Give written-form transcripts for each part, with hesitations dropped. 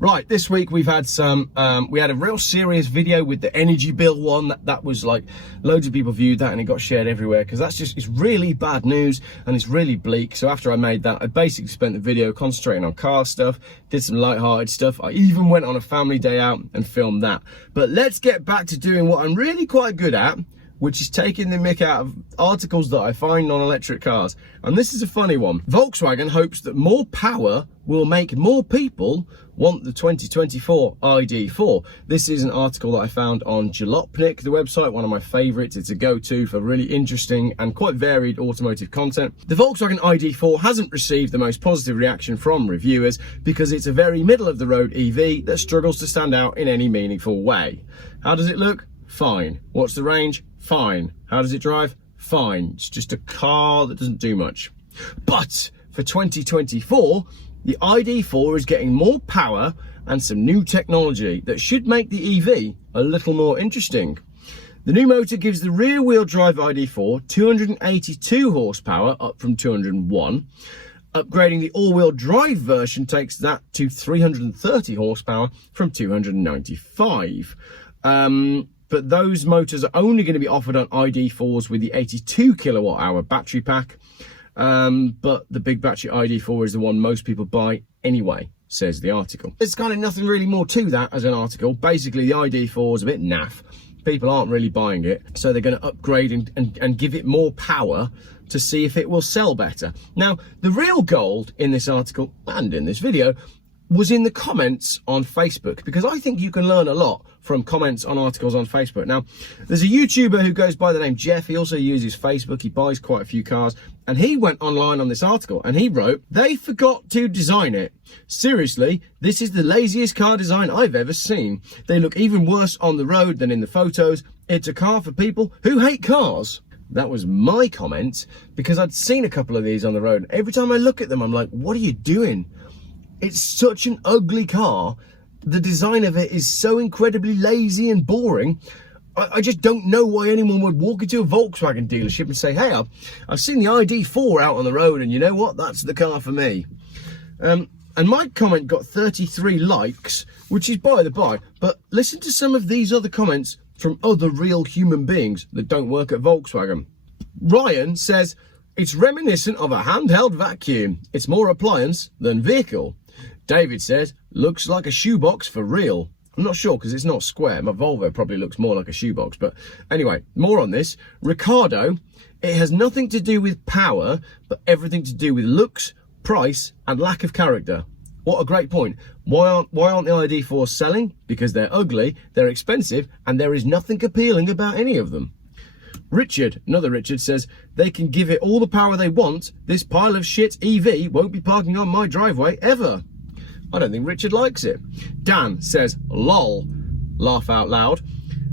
Right, this week we've had we had a real serious video with the energy bill one. That was like, loads of people viewed that and it got shared everywhere because it's really bad news and it's really bleak. So after I made that, I basically spent the video concentrating on car stuff, did some light-hearted stuff. I even went on a family day out and filmed that. But let's get back to doing what I'm really quite good at, which is taking the mick out of articles that I find on electric cars. And this is a funny one. Volkswagen hopes that more power will make more people want the 2024 ID4. This is an article that I found on Jalopnik, the website, one of my favorites. It's a go-to for really interesting and quite varied automotive content. The Volkswagen ID4 hasn't received the most positive reaction from reviewers because it's a very middle-of-the-road EV that struggles to stand out in any meaningful way. How does it look? Fine. What's the range? Fine. How does it drive? Fine. It's just a car that doesn't do much. But for 2024, the ID4 is getting more power and some new technology that should make the EV a little more interesting. The new motor gives the rear-wheel drive ID4 282 horsepower, up from 201. Upgrading the all-wheel drive version takes that to 330 horsepower from 295. But those motors are only going to be offered on ID4s with the 82 kilowatt hour battery pack. But the big battery ID4 is the one most people buy anyway, says the article. There's kind of nothing really more to that as an article. Basically, the ID4 is a bit naff. People aren't really buying it, so they're going to upgrade and give it more power to see if it will sell better. Now, the real gold in this article and in this video was in the comments on Facebook, because I think you can learn a lot from comments on articles on Facebook. Now, there's a YouTuber who goes by the name Geoff. He also uses Facebook. He buys quite a few cars, and he went online on this article and he wrote, "They forgot to design it. Seriously, this is the laziest car design I've ever seen. They look even worse on the road than in the photos. It's a car for people who hate cars." That was my comment, because I'd seen a couple of these on the road. Every time I look at them, I'm like, what are you doing? It's such an ugly car. The design of it is so incredibly lazy and boring. I just don't know why anyone would walk into a Volkswagen dealership and say, hey, I've seen the ID4 out on the road, and you know what? That's the car for me. And my comment got 33 likes, which is by the by. But listen to some of these other comments from other real human beings that don't work at Volkswagen. Ryan says, "It's reminiscent of a handheld vacuum. It's more appliance than vehicle." David says, "Looks like a shoebox for real." I'm not sure because it's not square. My Volvo probably looks more like a shoebox. But anyway, more on this. Ricardo, "It has nothing to do with power, but everything to do with looks, price, and lack of character." What a great point. Why aren't the ID4s selling? Because they're ugly, they're expensive, and there is nothing appealing about any of them. Richard, another Richard, says, "They can give it all the power they want. This pile of shit EV won't be parking on my driveway ever." I don't think Richard likes it. Dan says, "Lol, laugh out loud.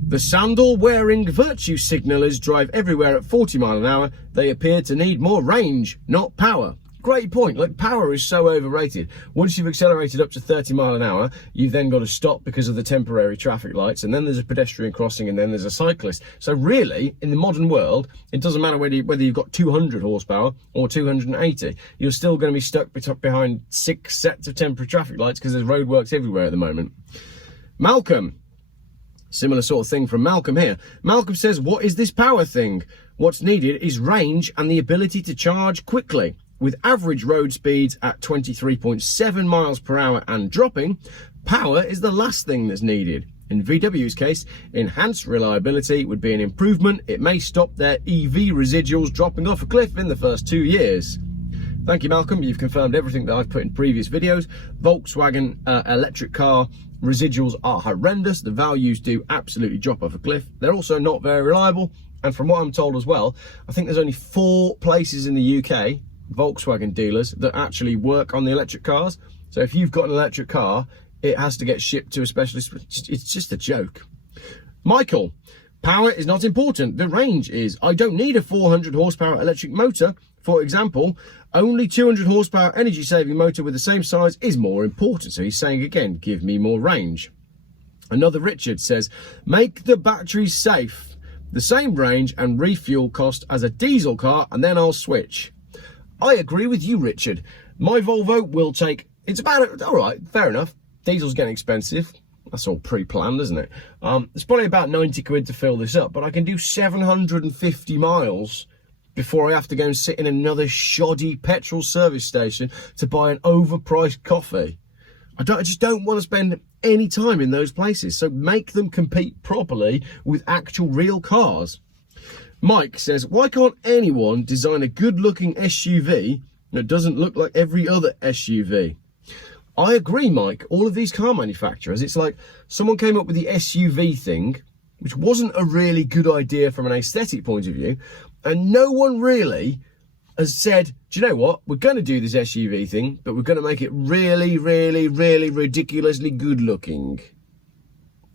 The sandal-wearing virtue signalers drive everywhere at 40 miles an hour. They appear to need more range, not power." Great point. Like, power is so overrated. Once you've accelerated up to 30 miles an hour, you've then got to stop because of the temporary traffic lights, and then there's a pedestrian crossing, and then there's a cyclist. So really, in the modern world, it doesn't matter whether you've got 200 horsepower or 280. You're still going to be stuck behind 6 sets of temporary traffic lights because there's roadworks everywhere at the moment. Malcolm, similar sort of thing from Malcolm here. Malcolm says, "What is this power thing? What's needed is range and the ability to charge quickly. With average road speeds at 23.7 miles per hour and dropping, power is the last thing that's needed. In VW's case, enhanced reliability would be an improvement. It may stop their EV residuals dropping off a cliff in the first 2 years." Thank you, Malcolm. You've confirmed everything that I've put in previous videos. Volkswagen electric car residuals are horrendous. The values do absolutely drop off a cliff. They're also not very reliable. And from what I'm told as well, I think there's only 4 places in the UK, Volkswagen dealers, that actually work on the electric cars. So if you've got an electric car, it has to get shipped to a specialist. It's just a joke. Michael, "Power is not important. The range is. I don't need a 400 horsepower electric motor. For example, only 200 horsepower energy saving motor with the same size is more important." So he's saying again, give me more range. Another Richard says, "Make the batteries safe. The same range and refuel cost as a diesel car, and then I'll switch." I agree with you, Richard. My Volvo will take, it's about, all right, fair enough, diesel's getting expensive. That's all pre-planned, isn't it? It's probably about 90 quid to fill this up, but I can do 750 miles before I have to go and sit in another shoddy petrol service station to buy an overpriced coffee. I just don't want to spend any time in those places. So make them compete properly with actual real cars. Mike says, why can't anyone design a good-looking SUV that doesn't look like every other SUV? I agree, Mike. All of these car manufacturers, it's like someone came up with the SUV thing, which wasn't a really good idea from an aesthetic point of view, and no one really has said, do you know what? We're going to do this SUV thing, but we're going to make it really, really, really ridiculously good-looking.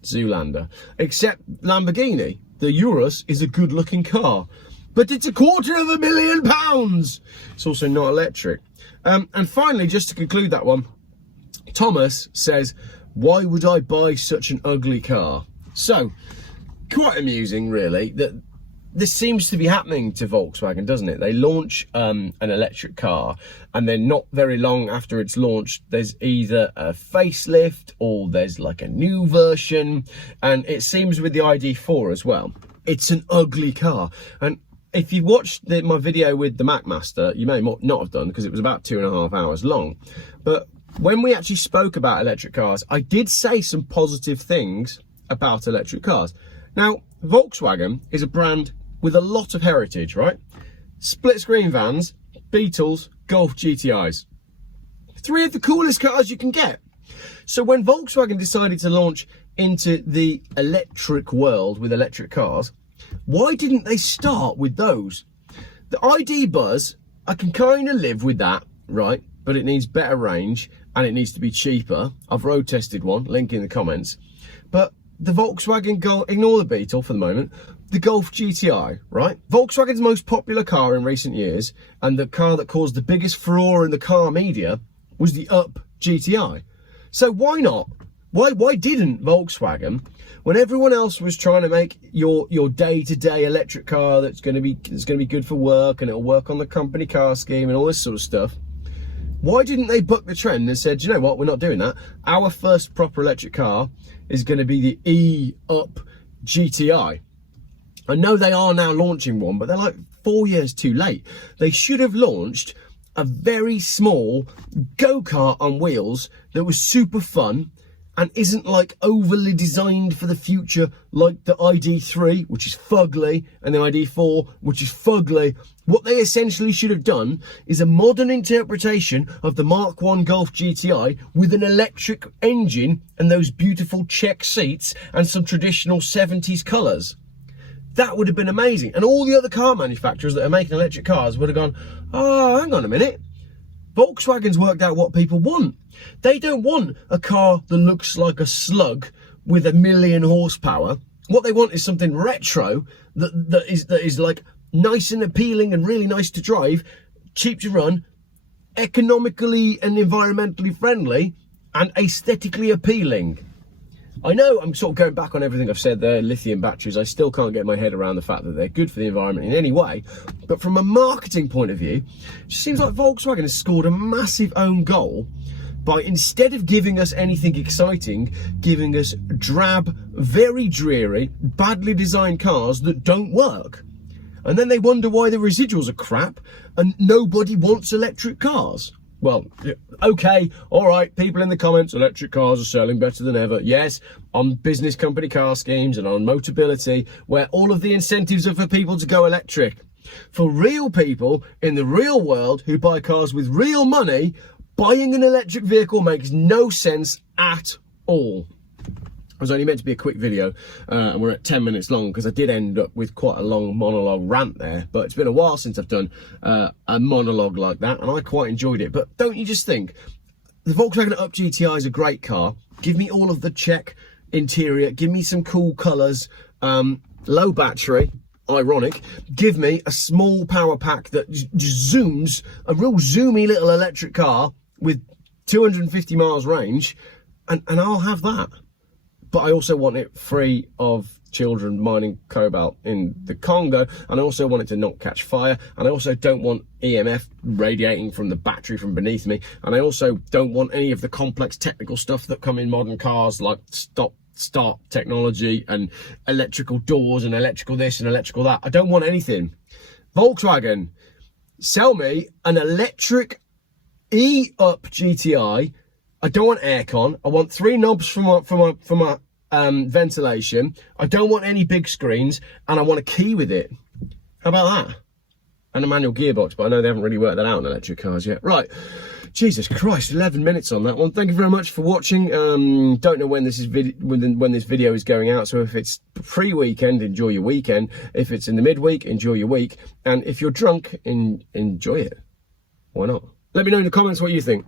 Zoolander. Except Lamborghini. The Urus is a good-looking car, but it's £250,000. It's also not electric. And finally, just to conclude that one, Thomas says, why would I buy such an ugly car? So, quite amusing, really, that this seems to be happening to Volkswagen, doesn't it? They launch an electric car, and then not very long after it's launched, there's either a facelift or there's like a new version. And it seems with the ID4 as well. It's an ugly car. And if you watched my video with the Mac Master, you may not have done, because it was about 2.5 hours long. But when we actually spoke about electric cars, I did say some positive things about electric cars. Now, Volkswagen is a brand with a lot of heritage, right? Split screen vans, Beetles, Golf GTIs. 3 of the coolest cars you can get. So when Volkswagen decided to launch into the electric world with electric cars, why didn't they start with those? The ID Buzz, I can kind of live with that, right? But it needs better range and it needs to be cheaper. I've road tested one, link in the comments. But the Volkswagen Golf, ignore the Beetle for the moment, the Golf GTI, right? Volkswagen's most popular car in recent years, and the car that caused the biggest furore in the car media, was the Up GTI. So why not? Why didn't Volkswagen, when everyone else was trying to make your day-to-day electric car that's going to be good for work and it'll work on the company car scheme and all this sort of stuff, why didn't they buck the trend and said, you know what, we're not doing that. Our first proper electric car is going to be the E-Up GTI. I know they are now launching one, but they're like 4 years too late. They should have launched a very small go-kart on wheels that was super fun and isn't like overly designed for the future like the ID3, which is fugly, and the ID4, which is fugly. What they essentially should have done is a modern interpretation of the Mark 1 Golf GTI with an electric engine and those beautiful check seats and some traditional 70s colours. That would have been amazing. And all the other car manufacturers that are making electric cars would have gone, oh, hang on a minute. Volkswagen's worked out what people want. They don't want a car that looks like a slug with 1 million horsepower. What they want is something retro that is like nice and appealing and really nice to drive, cheap to run, economically and environmentally friendly, and aesthetically appealing. I know I'm sort of going back on everything I've said there, lithium batteries. I still can't get my head around the fact that they're good for the environment in any way. But from a marketing point of view, it just seems like Volkswagen has scored a massive own goal by, instead of giving us anything exciting, giving us drab, very dreary, badly designed cars that don't work. And then they wonder why the residuals are crap and nobody wants electric cars. Well, okay, all right, people in the comments, electric cars are selling better than ever. Yes, on business company car schemes and on Motability, where all of the incentives are for people to go electric. For real people in the real world who buy cars with real money, buying an electric vehicle makes no sense at all. It was only meant to be a quick video, and we're at 10 minutes long because I did end up with quite a long monologue rant there, but it's been a while since I've done a monologue like that, and I quite enjoyed it. But don't you just think, the Volkswagen Up GTI is a great car. Give me all of the check interior, give me some cool colours, low battery, ironic, give me a small power pack that just zooms, a real zoomy little electric car with 250 miles range, and I'll have that. but I also want it free of children mining cobalt in the Congo, and I also want it to not catch fire, and I also don't want EMF radiating from the battery from beneath me, and I also don't want any of the complex technical stuff that come in modern cars, like start technology and electrical doors and electrical this and electrical that. I don't want anything. Volkswagen, sell me an electric E-Up GTI. I don't want aircon. I want 3 knobs for my ventilation. I don't want any big screens, and I want a key with it. How about that? And a manual gearbox, but I know they haven't really worked that out in electric cars yet. Right, Jesus Christ, 11 minutes on that one. Thank you very much for watching. Don't know when this video is going out, so if it's pre-weekend, enjoy your weekend. If it's in the midweek, enjoy your week. And if you're drunk, enjoy it. Why not? Let me know in the comments what you think.